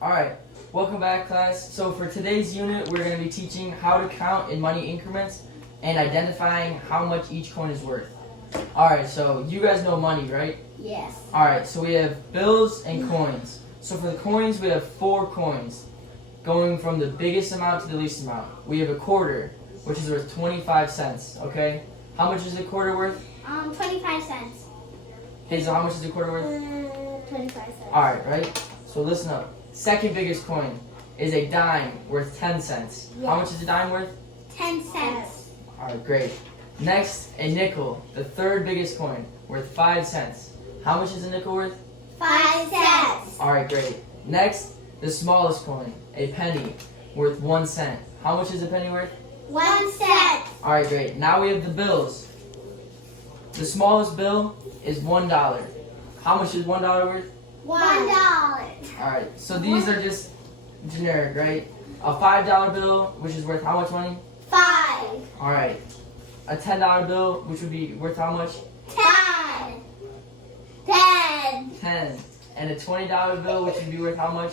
Alright, welcome back class. So for today's unit, we're going to be teaching how to count in money increments and identifying how much each coin is worth. Alright, so you guys know money, right? Yes. Alright, so we have bills and coins. So for the coins, we have 4 coins, going from the biggest amount to the least amount. We have a quarter, which is worth 25 cents, okay? How much is a quarter worth? 25 cents. Hazel, how much is a quarter worth? 25 cents. Alright, right? So listen up. Second biggest coin is a dime worth 10 cents. Yeah. How much is a dime worth? 10 cents. Alright, great. Next, a nickel, the third biggest coin, worth 5 cents. How much is a nickel worth? 5 cents. Alright, great. Next, the smallest coin, a penny, worth 1 cent. How much is a penny worth? 1 cent. Alright, great. Now we have the bills. The smallest bill is $1. How much is $1 worth? $1. Alright, so these are just generic, right? A $5 bill, which is worth how much money? 5. Alright. A $10 bill, which would be worth how much? 10. 10. 10. And a $20 bill, which would be worth how much?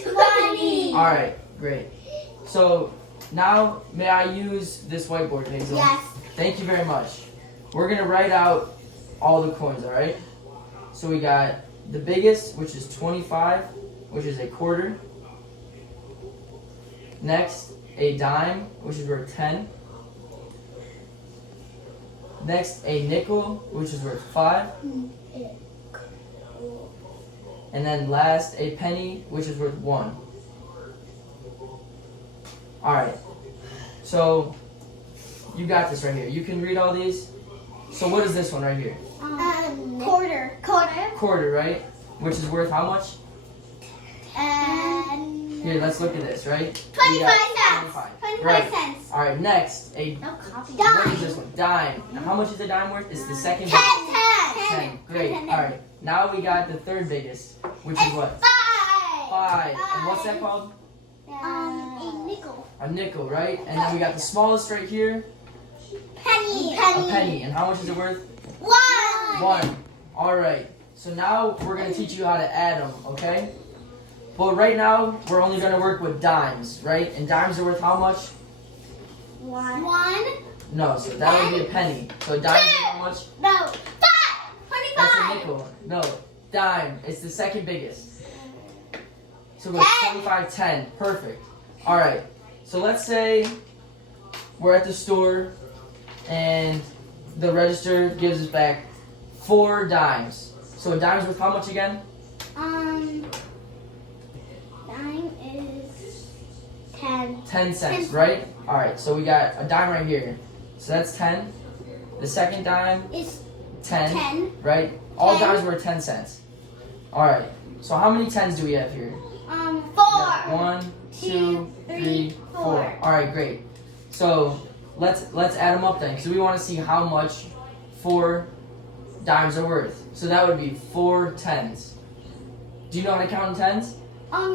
20. Alright, great. So, now, may I use this whiteboard, Hazel? Yes. Thank you very much. We're going to write out all the coins, alright? So we got the biggest, which is 25, which is a quarter. Next, a dime, which is worth 10. Next, a nickel, which is worth 5. And then last, a penny, which is worth 1. Alright, so you got this right here. You can read all these. So what is this one right here? Quarter. Quarter, right? Which is worth how much? Here, let's look at this, right? 25 cents. 25 Right. cents. Alright, next, a No copy. what is this one? Dime. Now how much is a dime worth? It's the second 10. biggest. 10. Great. Alright, now we got the third biggest, which is what? 5. 5. And what's that called? A nickel. A nickel, right? And then we got the smallest right here, Penny. a penny. And how much is it worth? 1. 1. Alright, so now we're going to teach you how to add them, okay? But right now, we're only going to work with dimes, right? And dimes are worth how much? 1. No, so that would be a penny. So dimes are how much? No. 5. That's a 25. nickel. No, dime. It's the second biggest. So we're 25, 10. Perfect. Alright, so let's say we're at the store and the register gives us back 4 dimes. So a dime's worth how much again? Dime is 10. 10 cents, right? Alright, so we got a dime right here. So that's 10. The second dime, Is 10, 10. right? All 10. dimes were 10 cents. Alright, so how many 10s do we have here? 4. 1, 2, 3, 4. 4. Alright, great. So let's add them up then, because we want to see how much 4 dimes are worth. So that would be 4 10s. Do you know how to count in tens?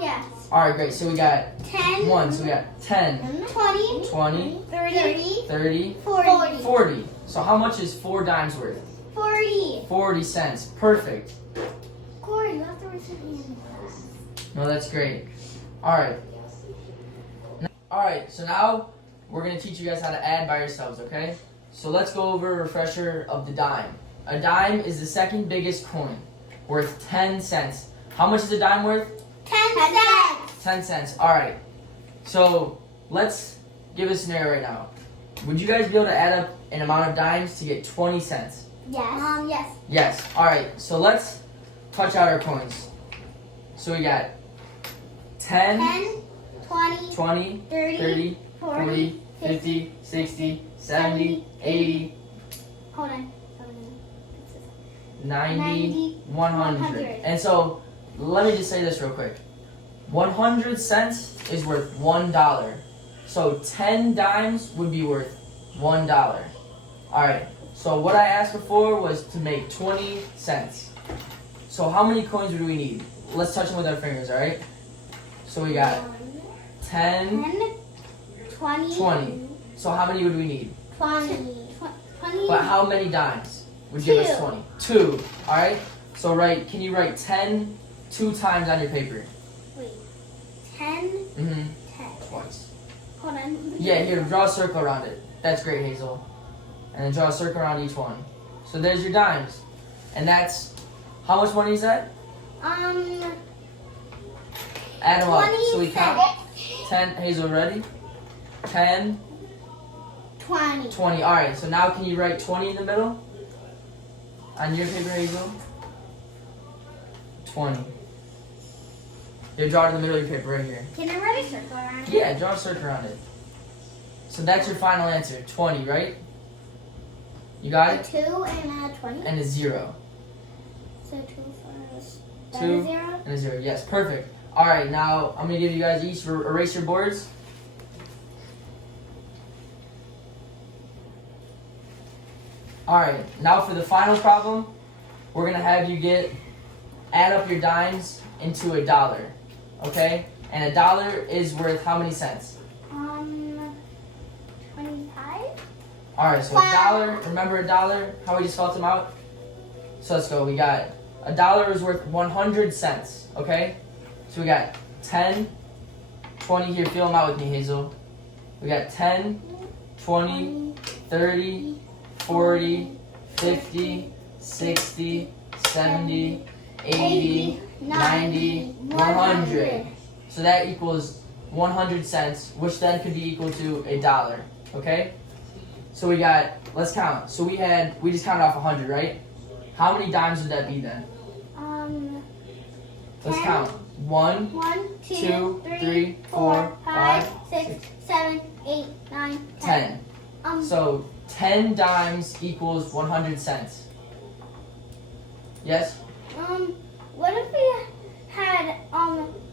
Yes. Alright, great. So we got 10. 1, so we got 10, 20. 20, 30. 30, 40. 40. So how much is 4 dimes worth? 40. 40 cents. Perfect. Corey, you have to receive me. No, that's great. Alright. Alright, so now we're going to teach you guys how to add by yourselves, okay? So let's go over a refresher of the dime. A dime is the second biggest coin, worth 10 cents. How much is a dime worth? 10 cents. 10 cents. Alright. So let's give a scenario right now. Would you guys be able to add up an amount of dimes to get 20 cents? Yes. Yes. Yes. Alright, so let's punch out our coins. So we got 10, 10, 20, 20, 30, 30, 40, 40, 50, 60, 70, 80, Hold on. 90, 90, 100. 100. And so, let me just say this real quick. 100 cents is worth $1. So 10 dimes would be worth $1. Alright, so what I asked before was to make 20 cents. So how many coins do we need? Let's touch them with our fingers, alright? So we got 10, 10, 20, 20. So how many would we need? 20. But how many dimes would give us 20? 2. Alright? So can you write 10 2 times on your paper? Wait. 10. Mm-hmm. 10. Twice. Hold on. Yeah, here, draw a circle around it. That's great, Hazel. And then draw a circle around each one. So there's your dimes. And that's, how much money is that? Add them up. 20 So we count. 10, Hazel, ready? 10, 20. 20. All right, so now can you write 20 in the middle? On your paper, Hazel? 20. Here, draw it in the middle of your paper right here. Can I write a circle around it? Yeah, draw a circle around it. So that's your final answer, 20, right? You got A it? 2 and a 20. And a 0. So 2 first. 2 Then a 0. and a 0. Yes, perfect. All right, now I'm going to give you guys each erase your boards. All right, now for the final problem, we're going to have you add up your dimes into a dollar, okay? And a dollar is worth how many cents? 25. All right, so a dollar, remember a dollar, how we just spelled them out? So let's go, we got, a dollar is worth 100 cents, okay? So we got 10, 20, here, feel them out with me, Hazel. We got 10, 20, 30, 40, 50, 60, 70, 80, 90, 100. So that equals 100 cents, which then could be equal to a dollar, okay? So we got, let's count. So we just counted off 100, right? How many dimes would that be then? Let's 10. count. 1, 1, 2, 3, 4, 5, 6, 7, 8, 9, 10. So 10 dimes equals 100 cents. Yes? What if we had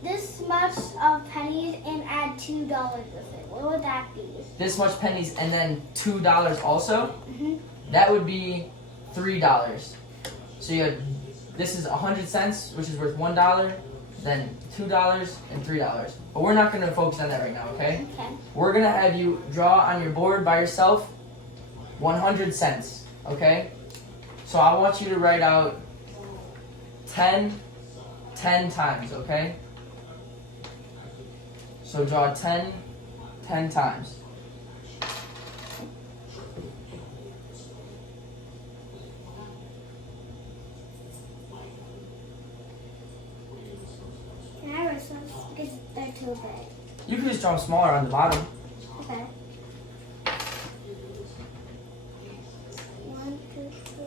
this much of pennies and add $2 with it? What would that be? This much pennies and then $2 also? Mhm. That would be $3. So you have, this is 100 cents, which is worth $1, then $2 and $3. But we're not going to focus on that right now, okay? Okay. We're going to have you draw on your board by yourself 100 cents, okay? So I want you to write out 10 times, okay? So draw 10 times. Can I erase those? Because they're too big. You can just draw them smaller on the bottom. Okay. 1, 2, 3.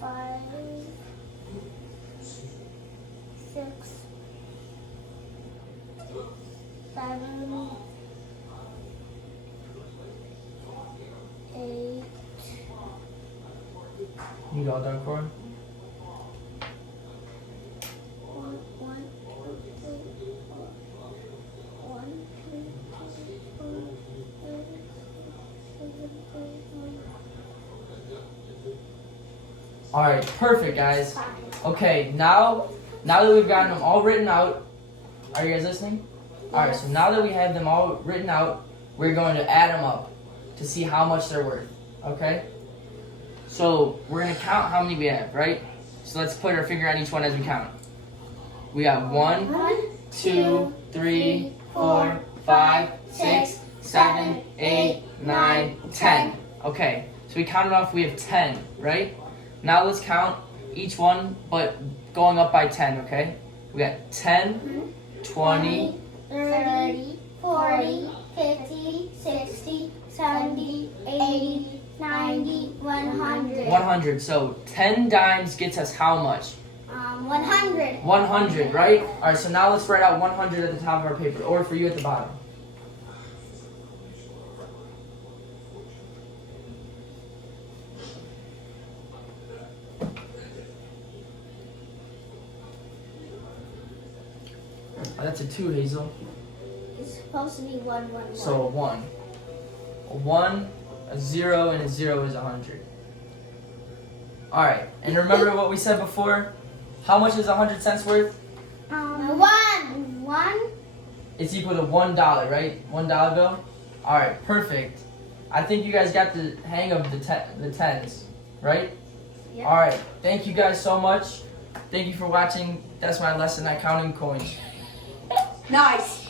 5, 6, 7, 8. You got that, Corey? 1, 2, 3, 4. 1, 2, 3, 4, 5, 6, 7, 8, 9. All right, perfect, guys. Okay, now that we've gotten them all written out, are you guys listening? All right, so now that we have them all written out, we're going to add them up to see how much they're worth, okay? So we're going to count how many we have, right? So let's put our finger on each one as we count. We got 1, 2, 3, 4, 5, 6, 7, 8, 9, 10. Okay, so we counted off, we have 10, right? Now let's count each one, but going up by 10, okay? We got 10, 20, 30, 40, 50, 60, 70, 80, 90, 100. 100. So 10 dimes gets us how much? 100. 100, right? All right, so now let's write out 100 at the top of our paper, or for you at the bottom. Oh, that's a 2, Hazel. It's supposed to be 1, 1, 1. So a 1. A 1, a 0, and a 0 is 100. All right, and remember what we said before? How much is 100 cents worth? 1. It's equal to $1, right? $1 bill? All right, perfect. I think you guys got the hang of the tens, right? Yep. All right. Thank you guys so much. Thank you for watching. That's my lesson at counting coins. Nice.